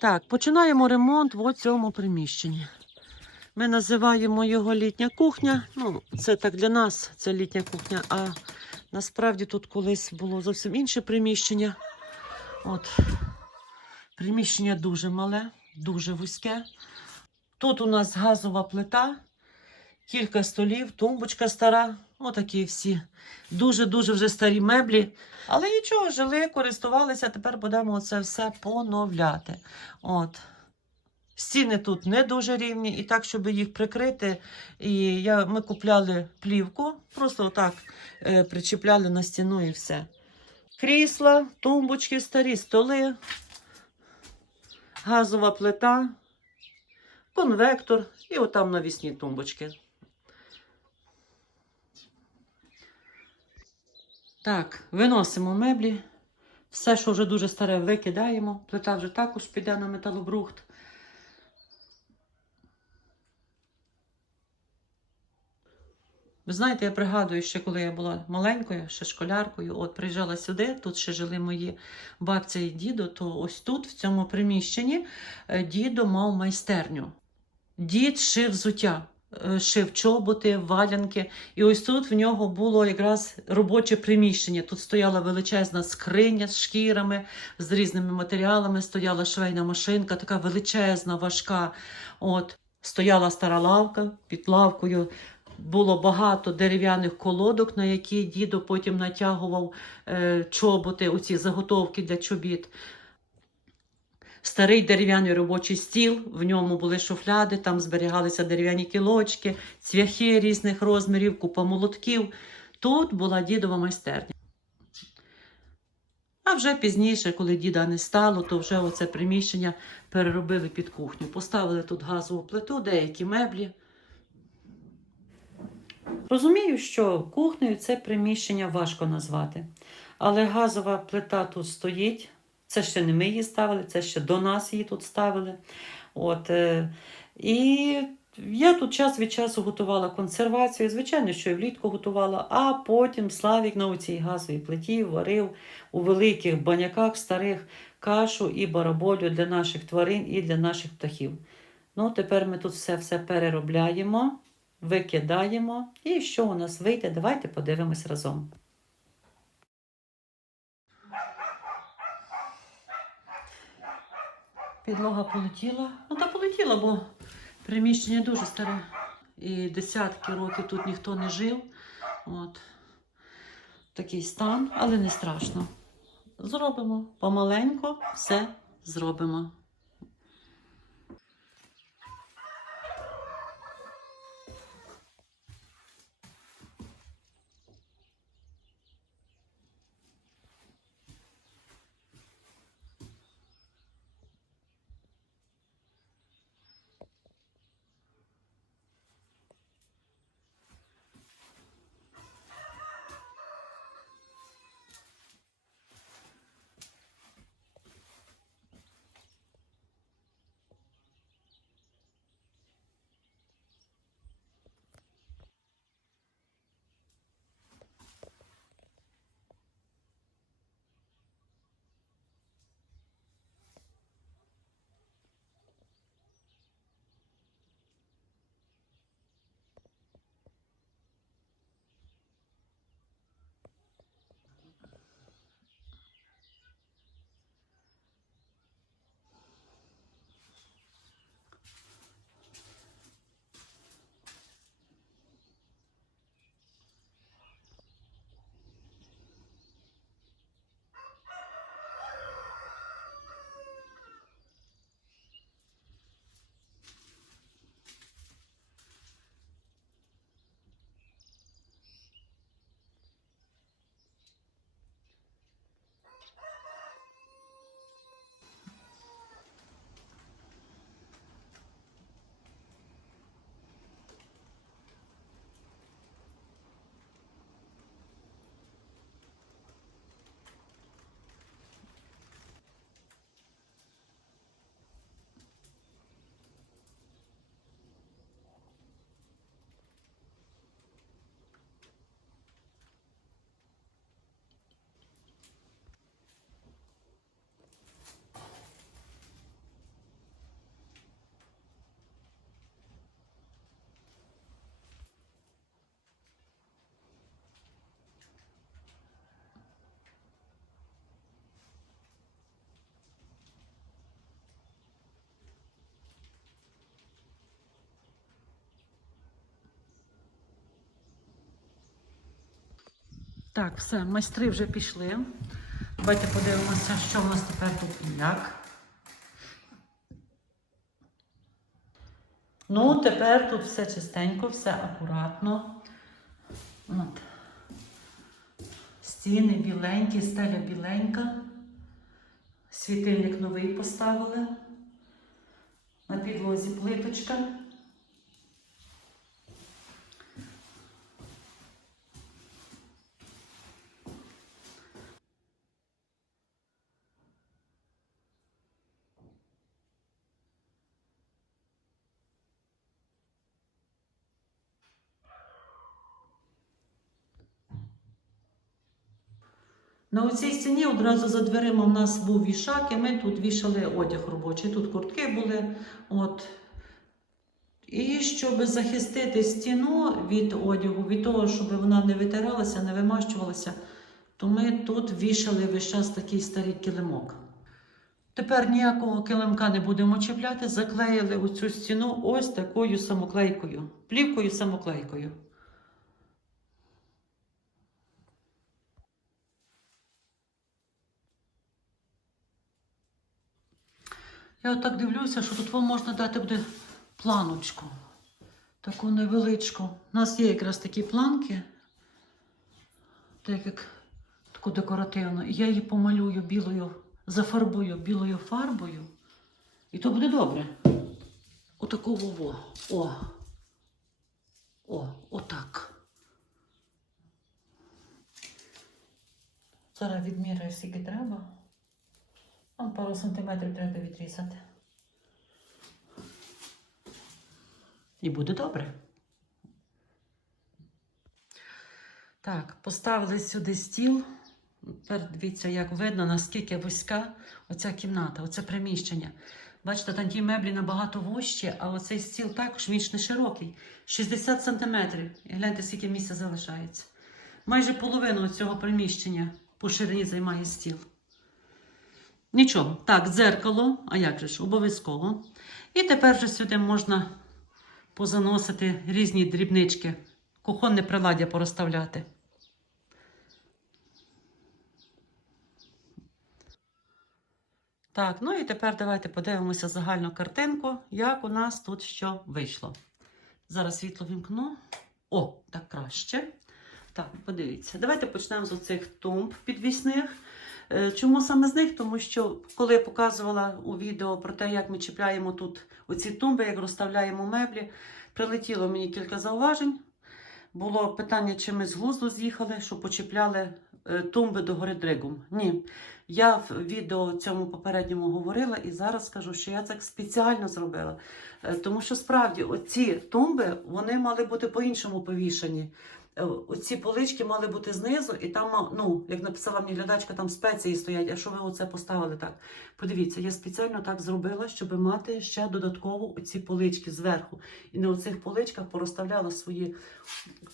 Так, починаємо ремонт в цьому приміщенні. Ми називаємо його літня кухня. Ну, це так для нас, це літня кухня. А насправді тут колись було зовсім інше приміщення. От. Приміщення дуже мале, дуже вузьке. Тут у нас газова плита, кілька столів, тумбочка стара. Отакі всі. Дуже-дуже вже старі меблі. Але нічого, жили, користувалися, тепер будемо це все поновляти. От. Стіни тут не дуже рівні, і так, щоб їх прикрити, і я, ми купляли плівку, просто отак е, причіпляли на стіну і все. Крісла, тумбочки, старі столи, газова плита, конвектор і отам навісні тумбочки. Так, виносимо меблі. Все, що вже дуже старе, викидаємо. Плита вже також піде на металобрухт. Ви знаєте, я пригадую, ще коли я була маленькою, ще школяркою, от приїжджала сюди, тут ще жили мої бабця і дідо, то ось тут, в цьому приміщенні, е, дідо мав майстерню. Дід шив взуття, шив чоботи, валянки. І ось тут в нього було якраз робоче приміщення. Тут стояла величезна скриня з шкірами, з різними матеріалами, стояла швейна машинка, така величезна, важка. От. Стояла стара лавка під лавкою. Було багато дерев'яних колодок, на які дідо потім натягував е, чоботи, оці заготовки для чобіт. Старий дерев'яний робочий стіл, в ньому були шуфляди, там зберігалися дерев'яні кілочки, цвяхи різних розмірів, купа молотків. Тут була дідова майстерня. А вже пізніше, коли діда не стало, то вже оце приміщення переробили під кухню. Поставили тут газову плиту, деякі меблі. Розумію, що кухнею це приміщення важко назвати. Але газова плита тут стоїть. Це ще не ми її ставили, це ще до нас її тут ставили. От, е, і я тут час від часу готувала консервацію. Звичайно, що і влітку готувала, а потім Славік на цій газовій плиті варив у великих баняках старих кашу і бараболю для наших тварин і для наших птахів. Ну, тепер ми тут все переробляємо, викидаємо. І що у нас вийде? Давайте подивимось разом. Підлога полетіла. Ну, та полетіла, бо приміщення дуже старе. І десятки років тут ніхто не жив. От. Такий стан, але не страшно. Зробимо помаленько, все зробимо. Так, все, майстри вже пішли. Давайте подивимося, що в нас тепер тут і як. Ну, тепер тут все чистенько, все акуратно. От. Стіни біленькі, стеля біленька. Світильник новий поставили. На підлозі плиточка. На оцій стіні одразу за дверима в нас був вішак, і ми тут вішали одяг робочий. Тут куртки були. От. І щоб захистити стіну від одягу, від того, щоб вона не витиралася, не вимащувалася, то ми тут вішали весь час такий старий килимок. Тепер ніякого килимка не будемо чіпляти, заклеїли оцю стіну ось такою самоклейкою, плівкою самоклейкою. Я отак дивлюся, що тут вам можна дати буде планочку. Таку невеличку. У нас є якраз такі планки, так як таку декоративну. Я її помалюю білою, зафарбую білою фарбою. І то буде добре. Отаку во. О. О, отак. Зараз відміряю, скільки треба. Пару сантиметрів треба відрізати. І буде добре. Так, поставили сюди стіл. Тепер дивіться, як видно, наскільки вузька оця кімната, оце приміщення. Бачите, там ті меблі набагато вужчі, а оцей стіл також він не широкий. 60 сантиметрів. І гляньте, скільки місця залишається. Майже половину цього приміщення по ширині займає стіл. Нічого. Так, дзеркало, а як же ж, обов'язково. І тепер вже сюди можна позаносити різні дрібнички, кухонне приладдя порозставляти. Так, ну і тепер давайте подивимося загальну картинку, як у нас тут що вийшло. Зараз світло вімкну. О, так краще. Так, подивіться. Давайте почнемо з оцих тумб підвісних. Е, Чому саме з них? Тому що коли я показувала у відео про те, як ми чіпляємо тут оці тумби, як розставляємо меблі, прилетіло мені кілька зауважень. Було питання, чи ми з глузду з'їхали, що почіпляли е, тумби до гори дригом. Ні. Я в відео цьому попередньому говорила і зараз скажу, що я так спеціально зробила. Е, Тому що справді оці тумби вони мали бути по-іншому повішані. Е, Оці полички мали бути знизу, і там, ну, як написала мені глядачка, там спеції стоять. А що ви оце поставили так? Подивіться, я спеціально так зробила, щоб мати ще додатково оці полички зверху. І на оцих поличках порозставляла свої,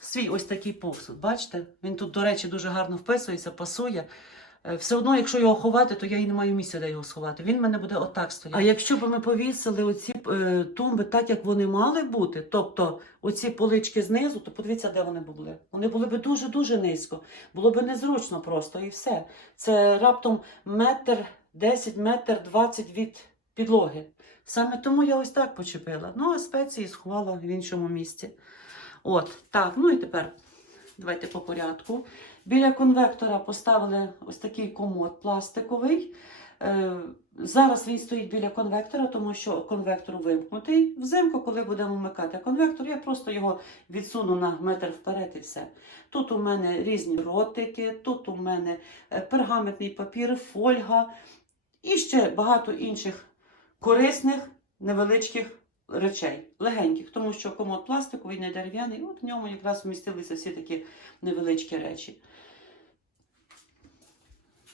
свій ось такий посуд. Бачите? Він тут, до речі, дуже гарно вписується, пасує. Е, Все одно, якщо його ховати, то я і не маю місця, де його сховати. Він в мене буде отак стояти. А якщо б ми повісили оці е, тумби так, як вони мали бути, тобто оці полички знизу, то подивіться, де вони були. Вони були б дуже-дуже низько. Було б незручно просто і все. Це раптом метр 10, метр 20 від підлоги. Саме тому я ось так почепила. Ну, а спеції сховала в іншому місці. От, так, ну і тепер давайте по порядку. Біля конвектора поставили ось такий комод пластиковий. Е, Зараз він стоїть біля конвектора, тому що конвектор вимкнутий. Взимку, коли будемо вмикати конвектор, я просто його відсуну на метр вперед і все. Тут у мене різні ротики, тут у мене е, пергаментний папір, фольга і ще багато інших корисних невеличких речей, легеньких, тому що комод пластиковий, не дерев'яний, от в ньому якраз вмістилися всі такі невеличкі речі.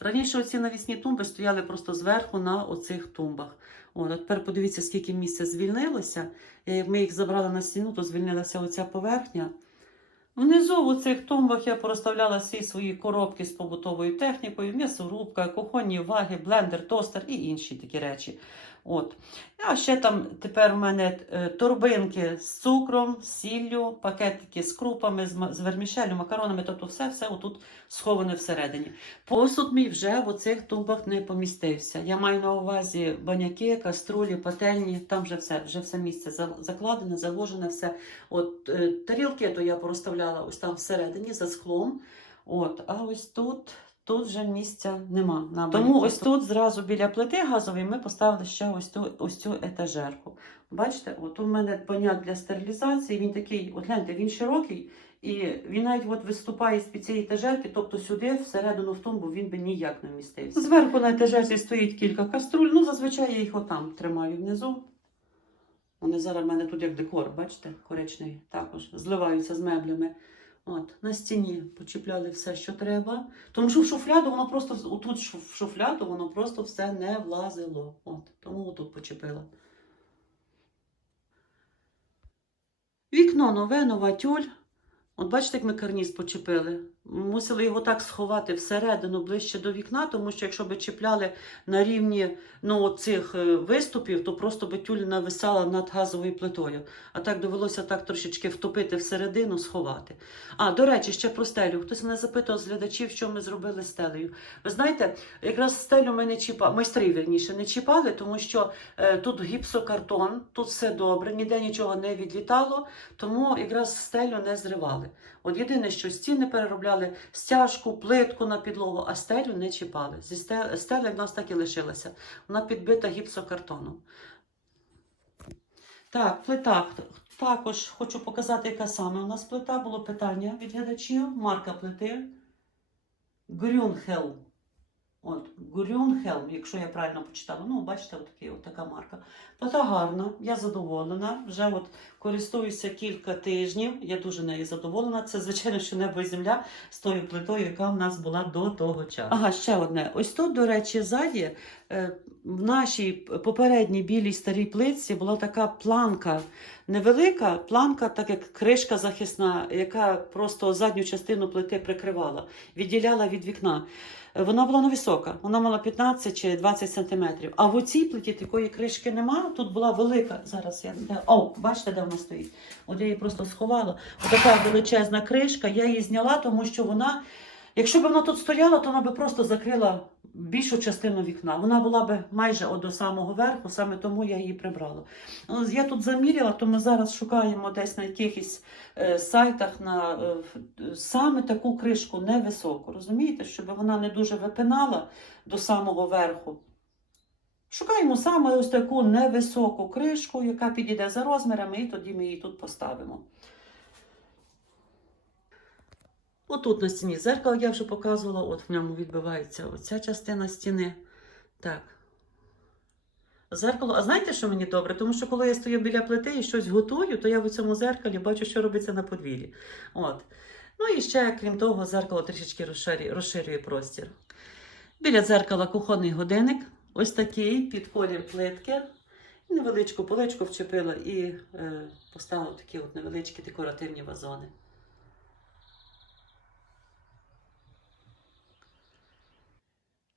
Раніше оці навісні тумби стояли просто зверху на оцих тумбах. От, а тепер подивіться, скільки місця звільнилося. Як ми їх забрали на стіну, то звільнилася оця поверхня. Внизу у цих тумбах я пороставляла всі свої коробки з побутовою технікою, м'ясорубка, кухонні ваги, блендер, тостер і інші такі речі. От. А ще там тепер у мене е, торбинки з цукром, з сіллю, пакетики з крупами, з, вермішелю, макаронами, тобто все, все отут сховане всередині. Посуд мій вже в оцих тумбах не помістився. Я маю на увазі баняки, каструлі, пательні, там вже все, вже все місце закладене, заложене все. От е, тарілки то я порозставляла ось там всередині за склом. От, а ось тут. Тут вже місця нема. На Тому ось тут зразу біля плити газової ми поставили ще ось ту, ось цю етажерку. Бачите, от у мене баняк для стерилізації, він такий, от гляньте, він широкий, і він навіть от виступає з-під цієї етажерки, тобто сюди, всередину в тумбу, він би ніяк не вмістився. Зверху на етажерці стоїть кілька каструль, ну зазвичай я їх отам тримаю внизу. Вони зараз в мене тут як декор, бачите, коричневий також, зливаються з меблями. От, на стіні почіпляли все, що треба. Тому що в шуфляду воно просто отут в шуфляду воно просто все не влазило. От, тому отут почепила. Вікно нове, нова тюль. От бачите, як ми карніз почепили. Мусили його так сховати всередину ближче до вікна, тому що якщо би чіпляли на рівні ну, цих е, виступів, то просто би тюль нависала над газовою плитою. А так довелося так трошечки втопити всередину, сховати. А, до речі, ще про стелю. Хтось мене запитував з глядачів, що ми зробили з стелею. Ви знаєте, якраз стелю ми не чіпали, майстри, вірніше, не чіпали, тому що е, тут гіпсокартон, тут все добре, ніде нічого не відлітало, тому якраз стелю не зривали. От єдине, що стіни переробляли стяжку, плитку на підлогу, а стелю не чіпали. Зі стеля в нас так і лишилася. Вона підбита гіпсокартоном. Так, плита. Також хочу показати, яка саме у нас плита. Було питання від глядачів. Марка плити. Грюнхелм. От, Грюнхелм, якщо я правильно почитала. Ну, бачите, отакий, от така марка. Плита гарна, я задоволена. Вже от користуюся кілька тижнів. Я дуже нею задоволена. Це, звичайно, що небо і земля з тою плитою, яка в нас була до того часу. Ага, ще одне. Ось тут, до речі, ззаді е, в нашій попередній білій старій плитці була така планка невелика, планка, так як кришка захисна, яка просто задню частину плити прикривала, відділяла від вікна. Е, Вона була невисока, вона мала 15 чи 20 сантиметрів. А в оцій плиті такої кришки немає. Тут була велика. Зараз я о, бачите, де вона стоїть? От я її просто сховала. Отака величезна кришка. Я її зняла, тому що вона, якщо б вона тут стояла, то вона би просто закрила більшу частину вікна. Вона була би майже до самого верху, саме тому я її прибрала. Я тут заміряла, то ми зараз шукаємо десь на якихось е, сайтах на е, саме таку кришку невисоку. Розумієте, щоб вона не дуже випинала до самого верху. Шукаємо саме ось таку невисоку кришку, яка підійде за розмірами, і тоді ми її тут поставимо. Отут на стіні зеркало я вже показувала, от в ньому відбивається оця частина стіни. Так. Зеркало, а знаєте, що мені добре? Тому що коли я стою біля плити і щось готую, то я в цьому зеркалі бачу, що робиться на подвір'ї. От. Ну і ще, крім того, зеркало трішечки розширює, розширює простір. Біля дзеркала кухонний годинник, ось такий під колір плитки. Невеличку поличку вчепила і е, поставила такі от невеличкі декоративні вазони.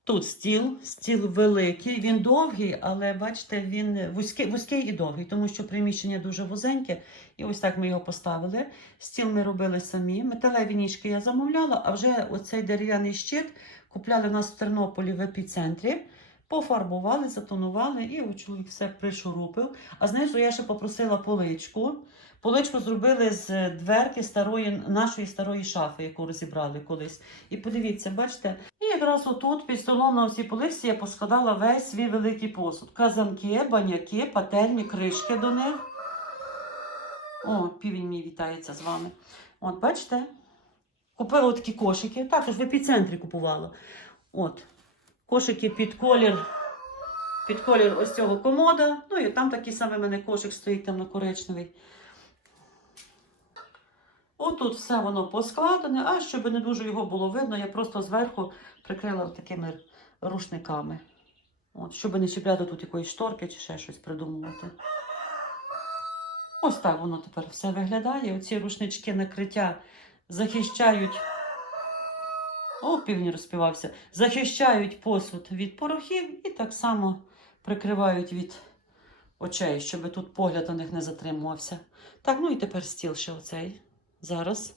Тут стіл, стіл великий, він довгий, але бачите, він вузький, вузький і довгий, тому що приміщення дуже вузеньке. І ось так ми його поставили. Стіл ми робили самі. Металеві ніжки я замовляла, а вже оцей дерев'яний щит купляли в нас в Тернополі в епіцентрі. Пофарбували, затонували, і чоловік все пришурупив. А знизу я ще попросила поличку. Поличку зробили з дверки старої, нашої старої шафи, яку розібрали колись. І подивіться, бачите, і якраз отут під столом на всій полиці я поскладала весь свій великий посуд. Казанки, баняки, пательні, кришки до них. О, півень мій вітається з вами. От, бачите? Купила такі кошики. Також в епіцентрі купувала. От. Кошики під колір. Під колір ось цього комода. Ну і там такий самий мене кошик стоїть темно-коричневий. Отут все воно поскладене, а щоб не дуже його було видно, я просто зверху прикрила такими рушниками. От, щоб не чіпляти тут якоїсь шторки чи ще щось придумувати. Ось так воно тепер все виглядає. Оці рушнички накриття захищають. О, півні розпівався. Захищають посуд від порохів і так само прикривають від очей, щоб тут погляд на них не затримувався. Так, ну і тепер стіл ще оцей. Зараз.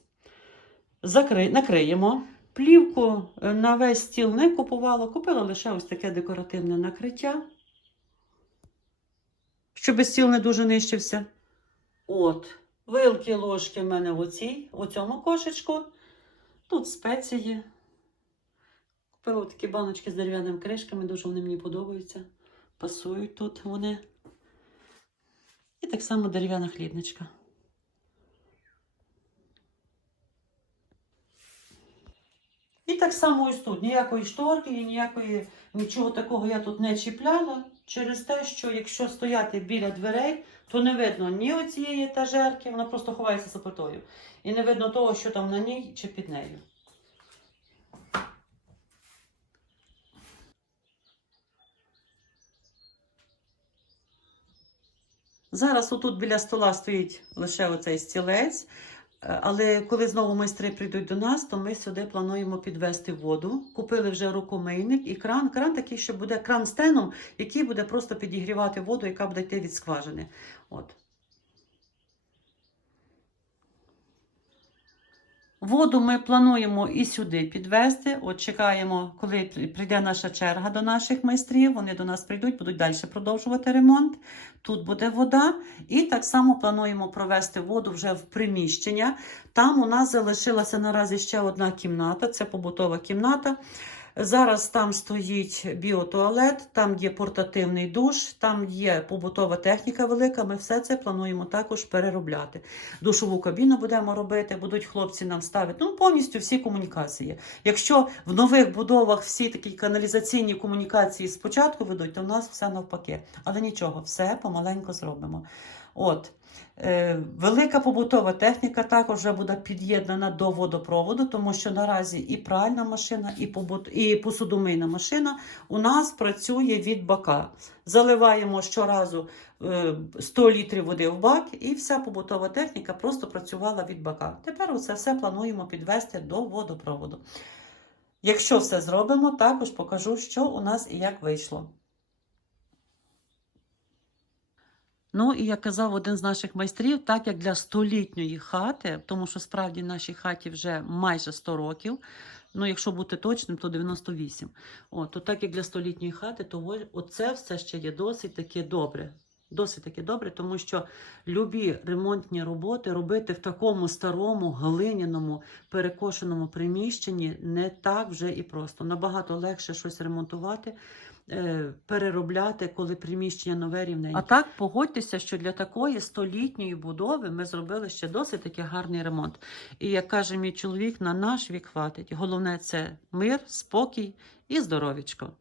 Закри... Накриємо. Плівку е, на весь стіл не купувала, купила лише ось таке декоративне накриття, щоб стіл не дуже нищився. От, вилки, ложки в мене в оцій, у цьому кошечку. Тут спеції. Купила такі баночки з дерев'яними кришками, дуже вони мені подобаються. Пасують тут вони. І так само дерев'яна хлібничка. Так само ось тут ніякої шторки, ніякої нічого такого я тут не чіпляла. Через те, що якщо стояти біля дверей, то не видно ні оцієї етажерки, вона просто ховається за плитою. І не видно того, що там на ній чи під нею. Зараз отут біля стола стоїть лише оцей стілець. Е, Але коли знову майстри прийдуть до нас, то ми сюди плануємо підвести воду. Купили вже рукомийник і кран. Кран такий, що буде кран стеном, який буде просто підігрівати воду, яка буде йти від скважини. От. Воду ми плануємо і сюди підвести. От чекаємо, коли прийде наша черга до наших майстрів. Вони до нас прийдуть, будуть далі продовжувати ремонт. Тут буде вода. І так само плануємо провести воду вже в приміщення. Там у нас залишилася наразі ще одна кімната, це побутова кімната. Зараз там стоїть біотуалет, там є портативний душ, там є побутова техніка велика. Ми все це плануємо також переробляти. Душову кабіну будемо робити, будуть хлопці нам ставити. Ну, повністю всі комунікації. Якщо в нових будовах всі такі каналізаційні комунікації спочатку ведуть, то в нас все навпаки. Але нічого, все помаленько зробимо. От. Е, велика побутова техніка також вже буде під'єднана до водопроводу, тому що наразі і пральна машина, і, побут... і посудомийна машина у нас працює від бака. Заливаємо щоразу е, 100 літрів води в бак, і вся побутова техніка просто працювала від бака. Тепер це все плануємо підвести до водопроводу. Якщо все зробимо, також покажу, що у нас і як вийшло. Ну, і як казав один з наших майстрів, так як для столітньої хати, тому що справді нашій хаті вже майже 100 років, ну якщо бути точним, то 98. О, то так як для столітньої хати, то оце все ще є досить таки добре. Досить таки добре, тому що любі ремонтні роботи робити в такому старому глиняному перекошеному приміщенні не так вже і просто. Набагато легше щось ремонтувати, переробляти, коли приміщення нове рівненьке. А так погодьтеся, що для такої столітньої будови ми зробили ще досить таки гарний ремонт. І як каже мій чоловік, на наш вік хватить. Головне це мир, спокій і здоровічко.